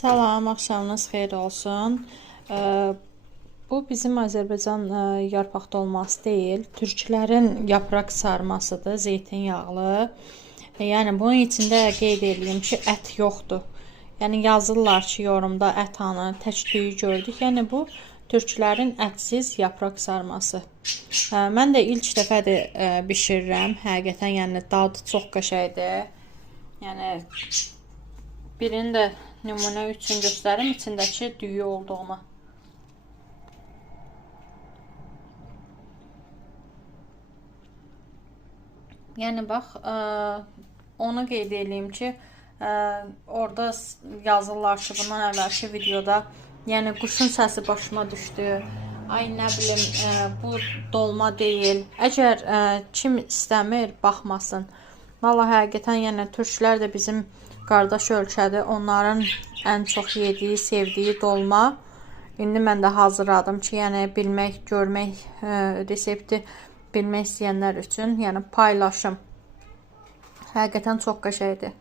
Salam, axşamınız xeyir olsun. Bu bizim Azərbaycan yarpaq dolması deyil. Türklərin yaprak sarmasıdır, zeytinyağlı. Yəni bunun içində qeyd edeyim ki, ət yoxdur. Yəni yazırlar ki, yorumda ət hanı, tək düyü gördük. Yəni bu türklərin ətsiz yaprak sarması. Mən də ilk dəfədir bişirirəm. Həqiqətən yəni dadı çox qəşəngdir. Yəni birini də nümunə üçün göstərim içindəki düyü olduğunu. Yəni bax, onu qeyd edeyim ki, orada yazırlar ki, bundan əvvəlki videoda, yəni quşun səsi başıma düşdü. Ay nə bilim, bu dolma deyil. Əgər kim istəmir, baxmasın. Vallahi həqiqətən yəni türklər də bizim qardaş ölkədir. Onların ən çox yediyi, sevdiyi dolma. İndi mən də hazırladım ki, yəni bilmək, görmək, resepti bilmək istəyənlər üçün, yəni paylaşım. Həqiqətən çox qəşəngdir.